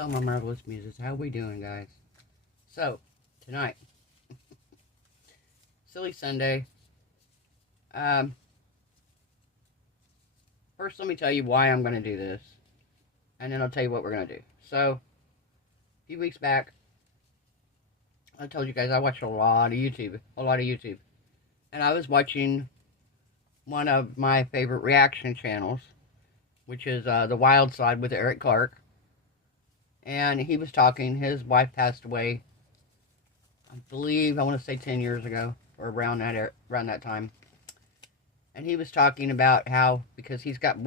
Hello, my marvelous muses. How we doing, guys? So, tonight, silly Sunday. Um, First, let me tell you why I'm going to do this, and then I'll tell you what we're going to do. So, a few weeks back, I told you guys I watched a lot of YouTube, and I was watching one of my favorite reaction channels, which is The Wild Side with Eric Clark, and he was talking. His wife passed away, I believe, I want to say 10 years ago, or around that time. And he was talking about how, because he's got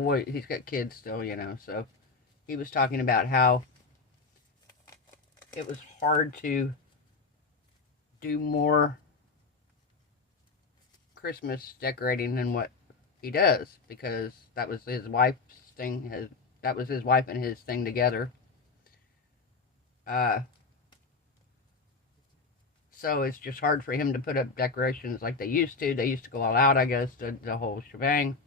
kids still, so he was talking about how it was hard to do more Christmas decorating than what he does, because that was his wife's thing. That was his wife and his thing together. So it's just hard for him to put up decorations like they used to. They used to go all out, I guess, the whole shebang.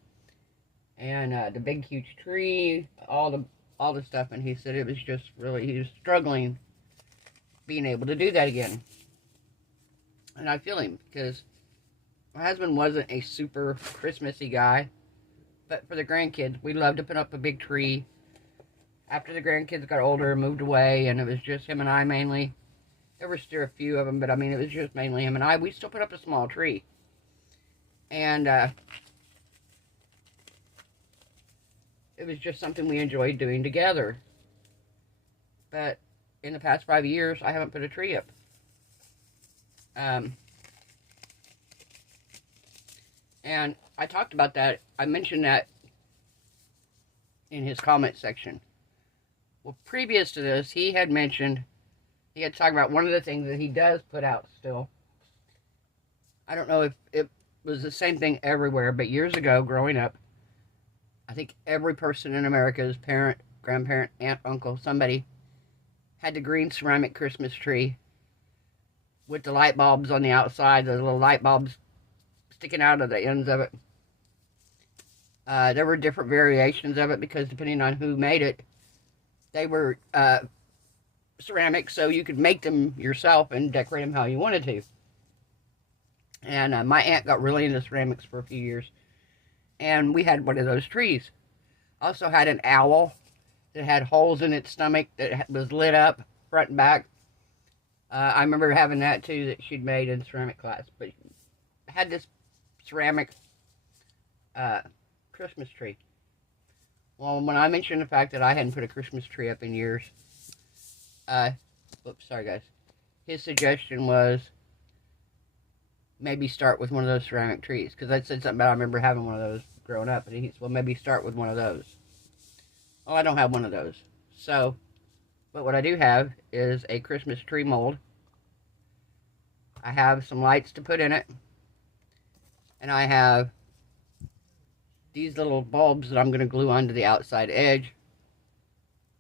And the big, huge tree, all the stuff. And he said it was just really, he was struggling being able to do that again. And I feel him, because my husband wasn't a super Christmassy guy. But for the grandkids, we loved to put up a big tree. After the grandkids got older and moved away, and it was just him and I mainly. There were still a few of them, but I mean, it was just mainly him and I. We still put up a small tree. And it was just something we enjoyed doing together. But in the past 5 years, I haven't put a tree up. And I talked about that. I mentioned that in his comment section. Well, previous to this, he had talked about one of the things that he does put out still. I don't know if it was the same thing everywhere, but years ago, growing up, I think every person in America's parent, grandparent, aunt, uncle, somebody had the green ceramic Christmas tree with the light bulbs on the outside, the little light bulbs sticking out of the ends of it. There were different variations of it, because depending on who made it, they were ceramic, so you could make them yourself and decorate them how you wanted to. And my aunt got really into ceramics for a few years, and we had one of those trees. Also had an owl that had holes in its stomach that was lit up front and back. I remember having that too, that she'd made in ceramic class. But I had this ceramic Christmas tree. Well, when I mentioned the fact that I hadn't put a Christmas tree up in years, whoops, sorry guys. His suggestion was maybe start with one of those ceramic trees, because I said something about I remember having one of those growing up, and he said, well, maybe start with one of those. Well, I don't have one of those. So, but what I do have is a Christmas tree mold. I have some lights to put in it, and I have these little bulbs that I'm going to glue onto the outside edge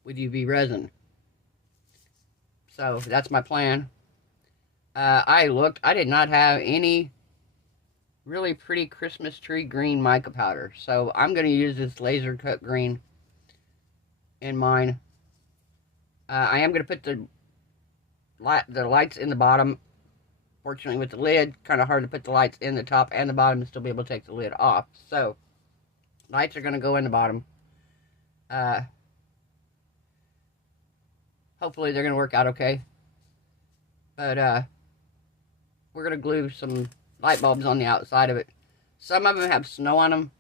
with UV resin. So that's my plan. I did not have any really pretty Christmas tree green mica powder. So I'm going to use this laser cut green in mine. I am going to put the lights in the bottom. Fortunately, with the lid, kind of hard to put the lights in the top and the bottom and still be able to take the lid off. So lights are going to go in the bottom. Hopefully they're going to work out okay. But we're going to glue some light bulbs on the outside of it. Some of them have snow on them,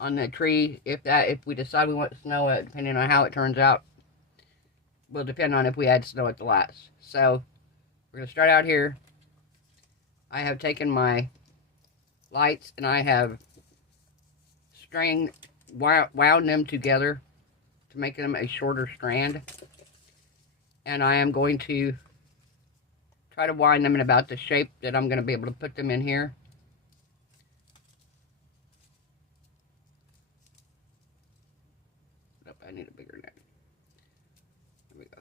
on the tree. If we decide we want snow, depending on how it turns out, will depend on if we had snow at the last. So we're going to start out here. I have taken my lights and I have wound them together to make them a shorter strand. And I am going to try to wind them in about the shape that I'm going to be able to put them in here. Nope, I need a bigger net. There we go.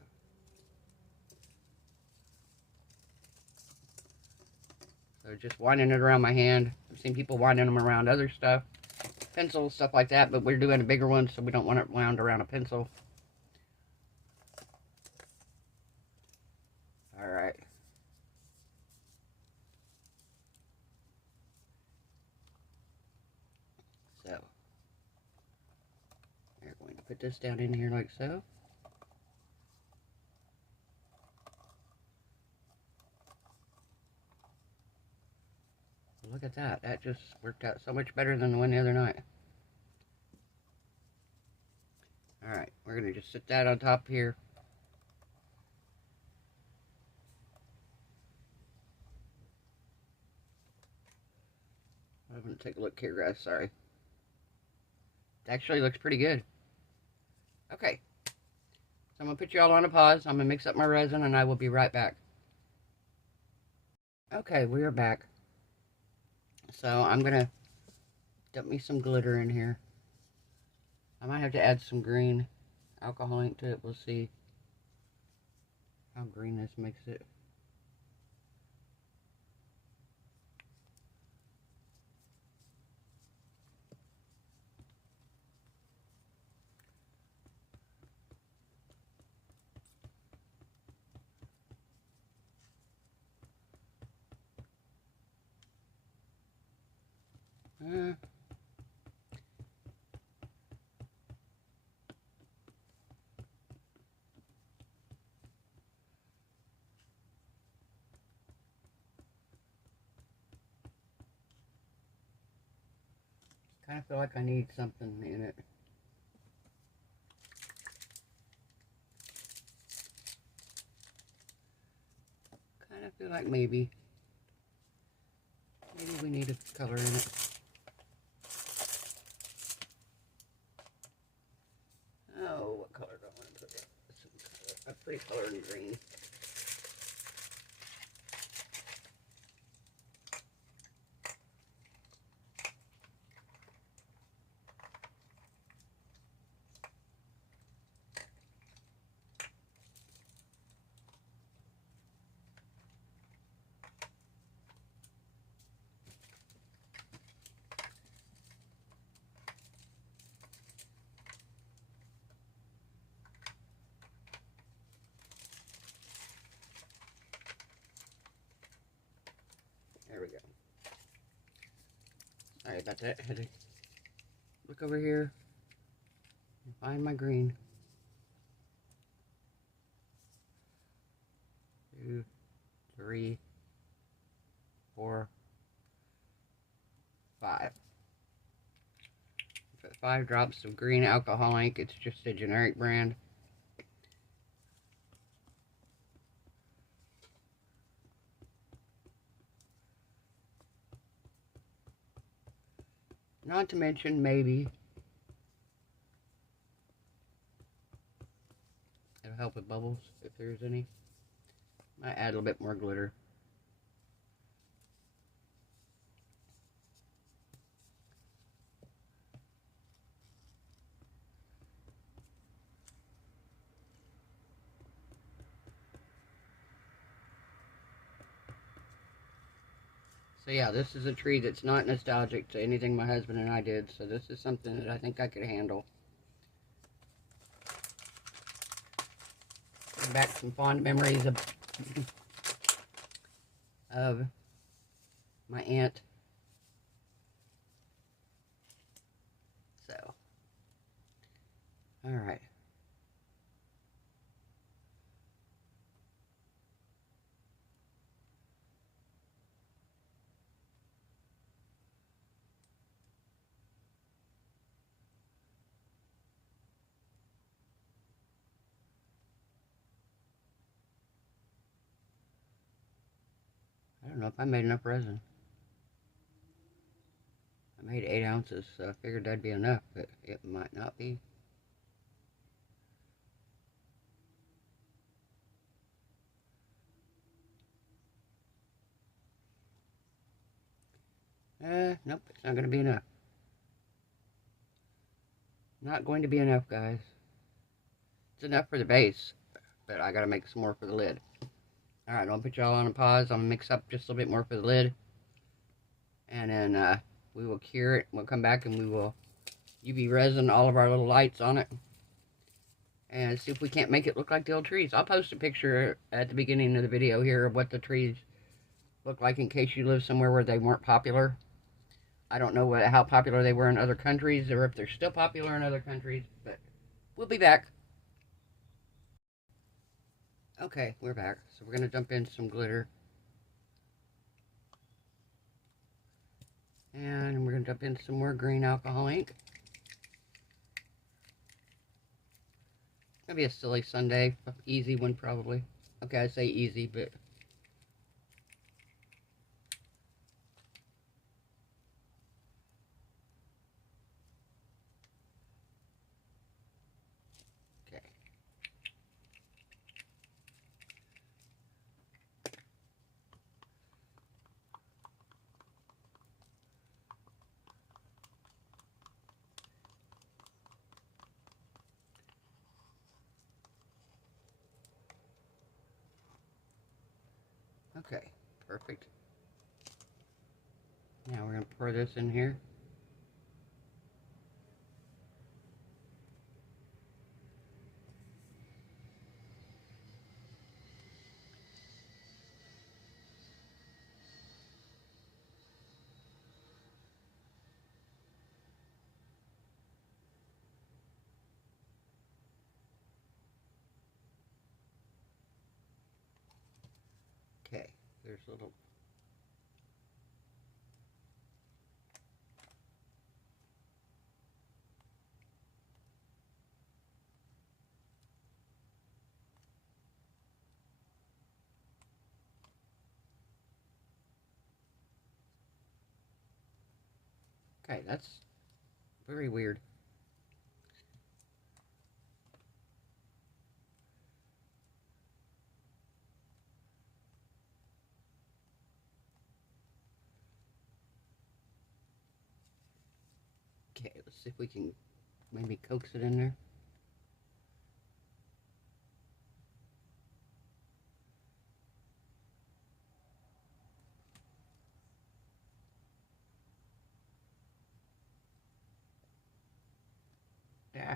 So just winding it around my hand. I've seen people winding them around other stuff. Pencils, stuff like that, but we're doing a bigger one, so we don't want it wound around a pencil. Put this down in here like so. Look at that. That just worked out so much better than the one the other night. Alright, we're going to just sit that on top here. I'm going to take a look here, guys. Sorry. It actually looks pretty good. Okay. So I'm going to put you all on a pause. I'm going to mix up my resin and I will be right back. Okay, we are back. So I'm going to dump me some glitter in here. I might have to add some green alcohol ink to it. We'll see how green this makes it. Kind of feel like I need something in it. Kind of feel like maybe we need a color in it. Oh, what color do I want to put in? Some color, a pretty color in green. There we go. Sorry about that. I had to look over here and find my green. 2, 3, 4, 5. Put 5 drops of green alcohol ink. It's just a generic brand. Not to mention, maybe it'll help with bubbles if there's any. Might add a little bit more glitter. So yeah, this is a tree that's not nostalgic to anything my husband and I did, so this is something that I think I could handle. Bring back some fond memories of my aunt. So, alright. I don't know if I made enough resin. I made 8 ounces, so I figured that'd be enough, but it might not be. Nope, it's not going to be enough. Not going to be enough, guys. It's enough for the base, but I got to make some more for the lid. Alright, I'll put y'all on a pause. I'm going to mix up just a little bit more for the lid. And then we will cure it. We'll come back and we will UV resin all of our little lights on it. And see if we can't make it look like the old trees. I'll post a picture at the beginning of the video here of what the trees look like in case you live somewhere where they weren't popular. I don't know how popular they were in other countries or if they're still popular in other countries, but We'll be back. Okay, we're back. So we're going to dump in some glitter. And we're going to dump in some more green alcohol ink. Gonna be a silly Sunday. Easy one, probably. Okay, I say easy, but... Okay. Okay, perfect. Now we're going to pour this in here. Okay, there's a little... Okay, that's very weird. Okay, let's see if we can maybe coax it in there. Yeah.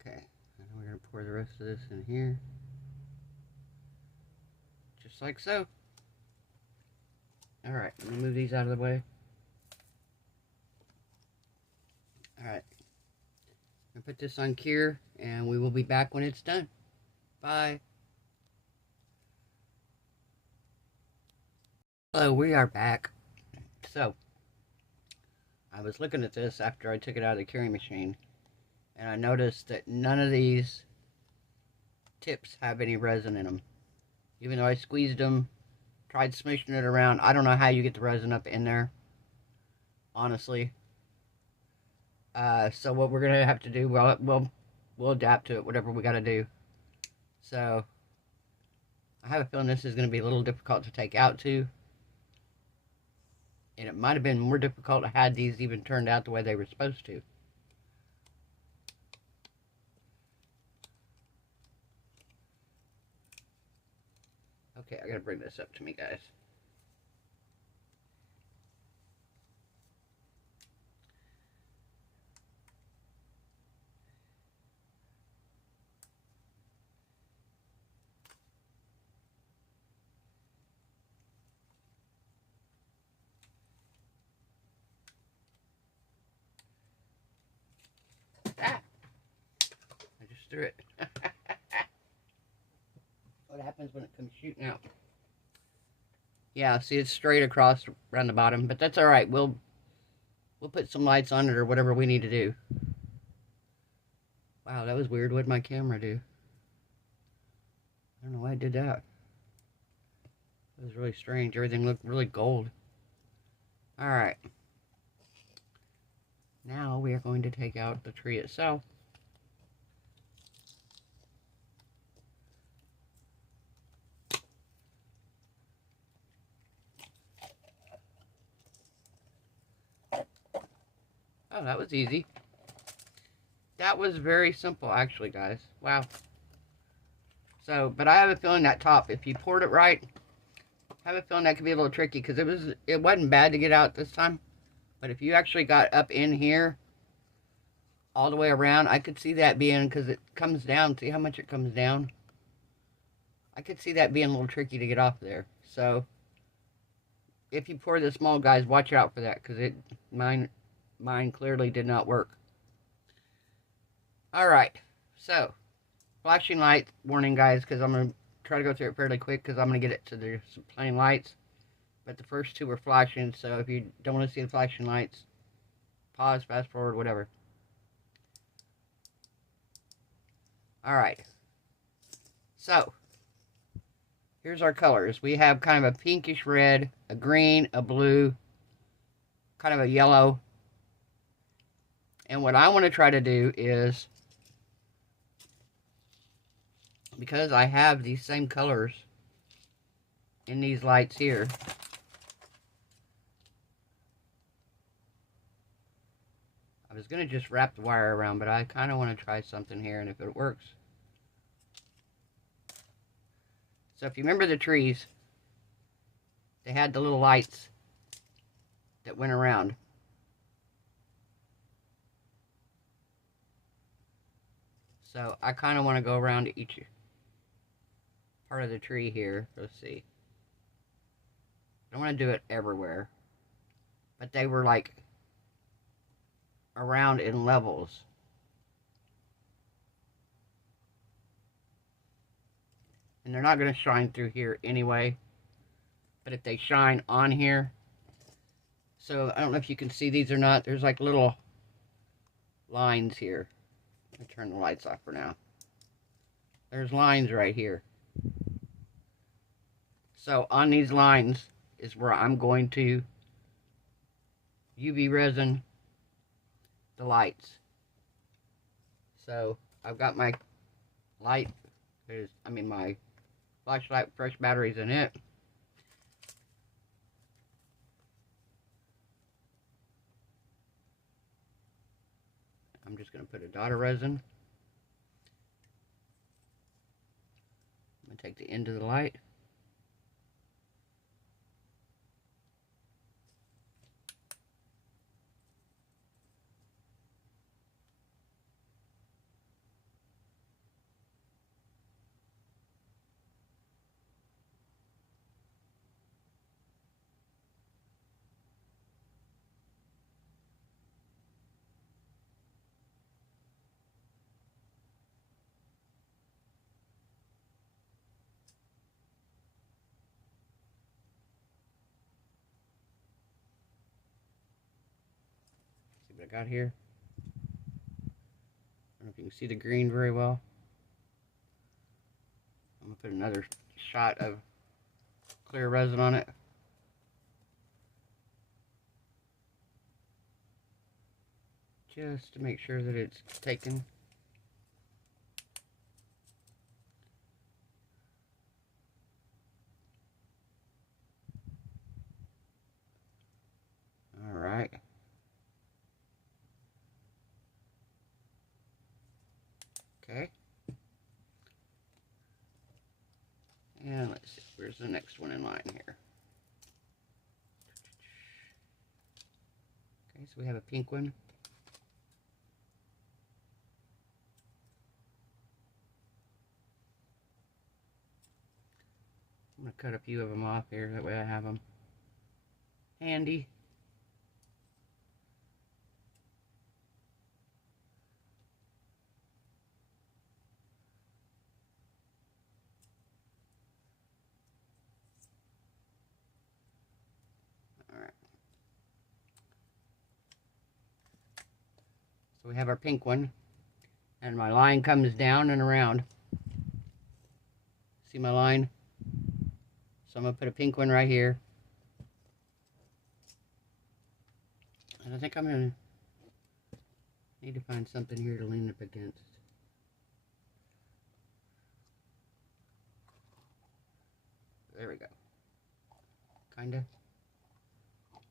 Okay, and we're going to pour the rest of this in here. Just like so. Alright, let me move these out of the way. Alright. I'm going to put this on cure, and we will be back when it's done. Bye. Hello, we are back. So, I was looking at this after I took it out of the curing machine, and I noticed that none of these tips have any resin in them. Even though I squeezed them, tried smooshing it around, I don't know how you get the resin up in there, honestly. So what we're gonna have to do, we'll adapt to it, whatever we gotta do. So, I have a feeling this is gonna be a little difficult to take out too. And it might have been more difficult had these even turned out the way they were supposed to. Okay, I gotta bring this up to me, guys. Ah! I just threw it. What happens when it comes shooting out? Yeah, see, it's straight across around the bottom, but that's all right. We'll put some lights on it or whatever we need to do. Wow, that was weird. What did my camera do? I don't know why I did that. It was really strange. Everything looked really gold. All right. Now we are going to take out the tree itself. Oh, that was easy. That was very simple, actually, guys. Wow. So, but I have a feeling that top, if you poured it right, I have a feeling that could be a little tricky, because it wasn't bad to get out this time. But if you actually got up in here, all the way around, I could see that being, because it comes down, see how much it comes down? I could see that being a little tricky to get off there. So, if you pour this mold, guys, watch out for that, because mine clearly did not work. Alright, so, flashing light warning, guys, because I'm going to try to go through it fairly quick, because I'm going to get it to the plain lights. But the first two were flashing, so if you don't want to see the flashing lights, pause, fast forward, whatever. Alright, so, here's our colors. We have kind of a pinkish red, a green, a blue, kind of a yellow. And what I want to try to do is, because I have these same colors in these lights here, I was going to just wrap the wire around, but I kind of want to try something here, and if it works. So if you remember the trees, they had the little lights that went around. So I kind of want to go around to each part of the tree here. Let's see. I don't want to do it everywhere, but they were like around in levels. And they're not going to shine through here anyway, but if they shine on here, so I don't know if you can see these or not, there's like little lines here. Let me turn the lights off for now. There's lines right here. So on these lines is where I'm going to UV resin the lights. So I've got my light, my flashlight, fresh batteries in it. I'm just going to put a dot of resin. I'm going to take the end of the light. I got here. I don't know if you can see the green very well. I'm going to put another shot of clear resin on it. Just to make sure that it's taken. Alright. Okay. And let's see, where's the next one in line here? Okay, so we have a pink one. I'm going to cut a few of them off here, that way I have them handy. So we have our pink one, and my line comes down and around. See my line? So I'm going to put a pink one right here. And I think I'm going to need to find something here to lean up against. There we go. Kinda.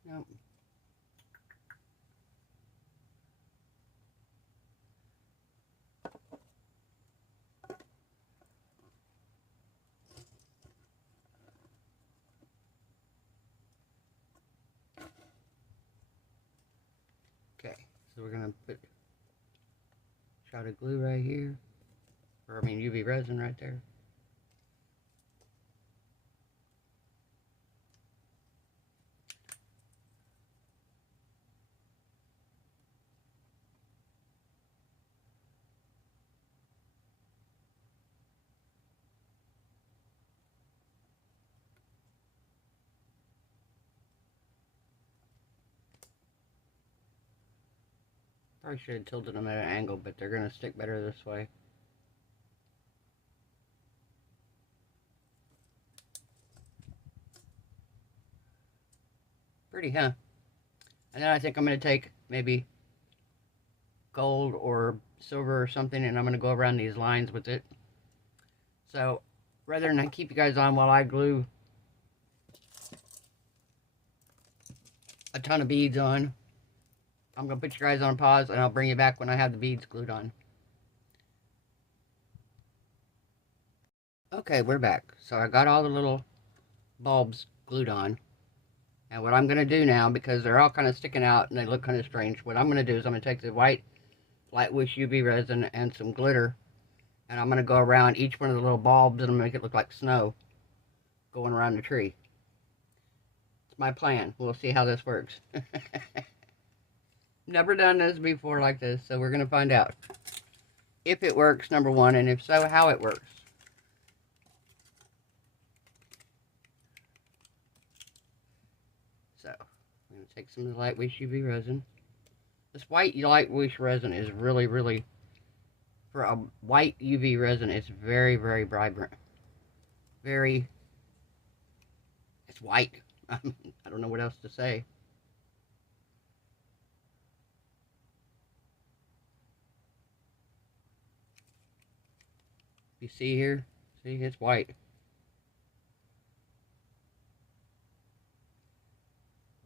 Nope. Okay, so we're gonna put a shot of glue right here, or UV resin right there. Probably should have tilted them at an angle, but they're going to stick better this way. Pretty, huh? And then I think I'm going to take maybe gold or silver or something, and I'm going to go around these lines with it. So, rather than keep you guys on while I glue a ton of beads on, I'm going to put you guys on pause, and I'll bring you back when I have the beads glued on. Okay, we're back. So I got all the little bulbs glued on. And what I'm going to do now, because they're all kind of sticking out and they look kind of strange, what I'm going to do is I'm going to take the white Light Wish UV resin and some glitter, and I'm going to go around each one of the little bulbs and make it look like snow going around the tree. It's my plan. We'll see how this works. Never done this before like this, so we're going to find out if it works, number one, and if so, how it works. So, I'm going to take some of the Light Wish UV resin. This white Light Wish resin is really, really, for a white UV resin, it's very, very vibrant. Very, it's white. I don't know what else to say. You see here? See, it's white.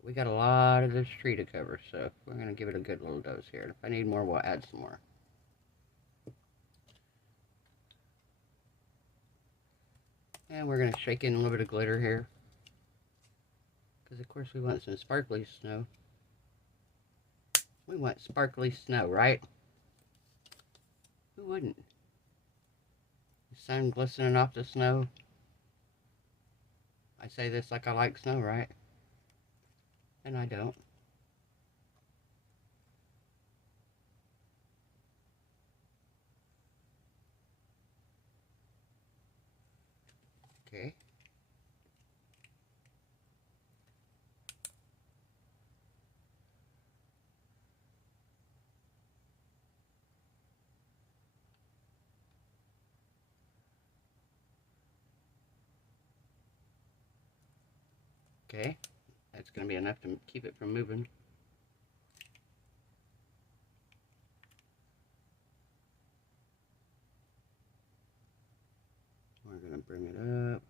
We got a lot of this tree to cover, so we're going to give it a good little dose here. If I need more, we'll add some more. And we're going to shake in a little bit of glitter here. Because, of course, we want some sparkly snow. We want sparkly snow, right? Who wouldn't? The sun glistening off the snow. I say this like I like snow, right? And I don't. Okay. Okay. That's going to be enough to keep it from moving. We're going to bring it up.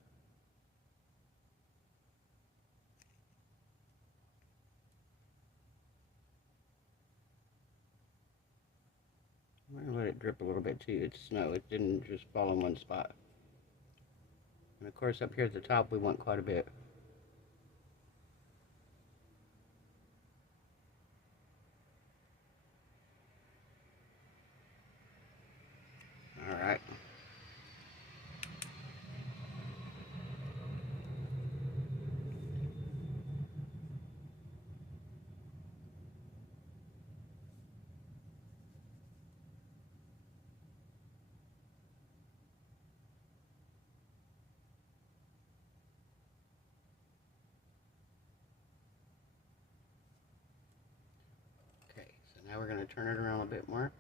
We're going to let it drip a little bit too. It's snow. It didn't just fall in one spot. And of course up here at the top we want quite a bit. Alright. Okay, so now we're going to turn it around a bit more.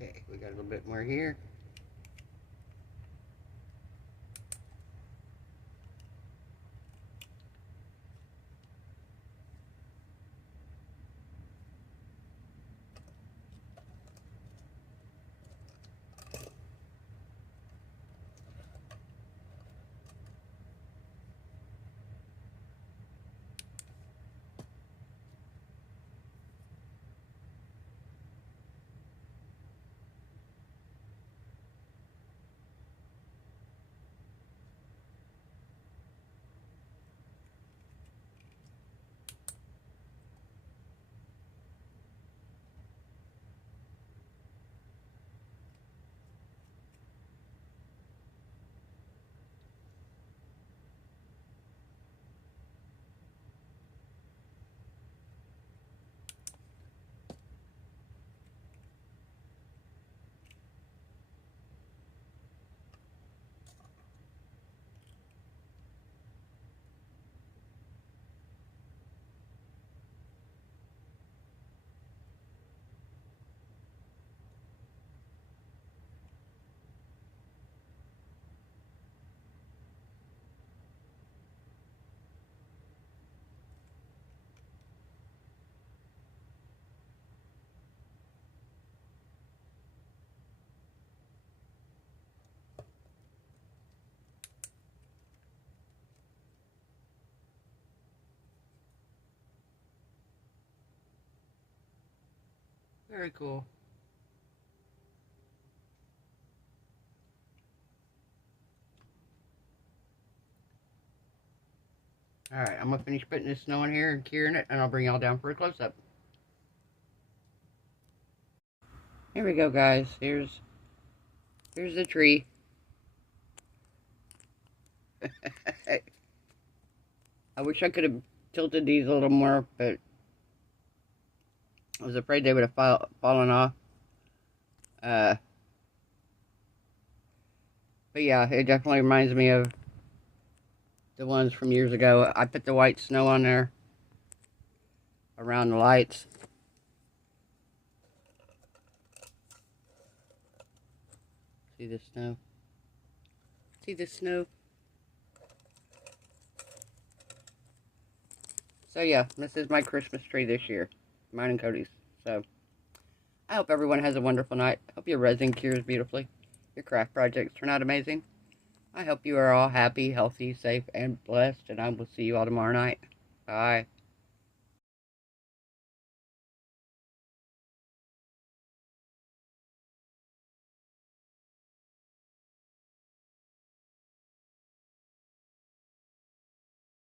Okay, we got a little bit more here. Very cool. Alright, I'm going to finish putting this snow in here and curing it, and I'll bring y'all down for a close-up. Here we go, guys. Here's the tree. I wish I could have tilted these a little more, but I was afraid they would have fallen off. But yeah, it definitely reminds me of the ones from years ago. I put the white snow on there around the lights. See the snow? See the snow? So yeah, this is my Christmas tree this year. Mine and Cody's. So, I hope everyone has a wonderful night. I hope your resin cures beautifully. Your craft projects turn out amazing. I hope you are all happy, healthy, safe, and blessed. And I will see you all tomorrow night. Bye.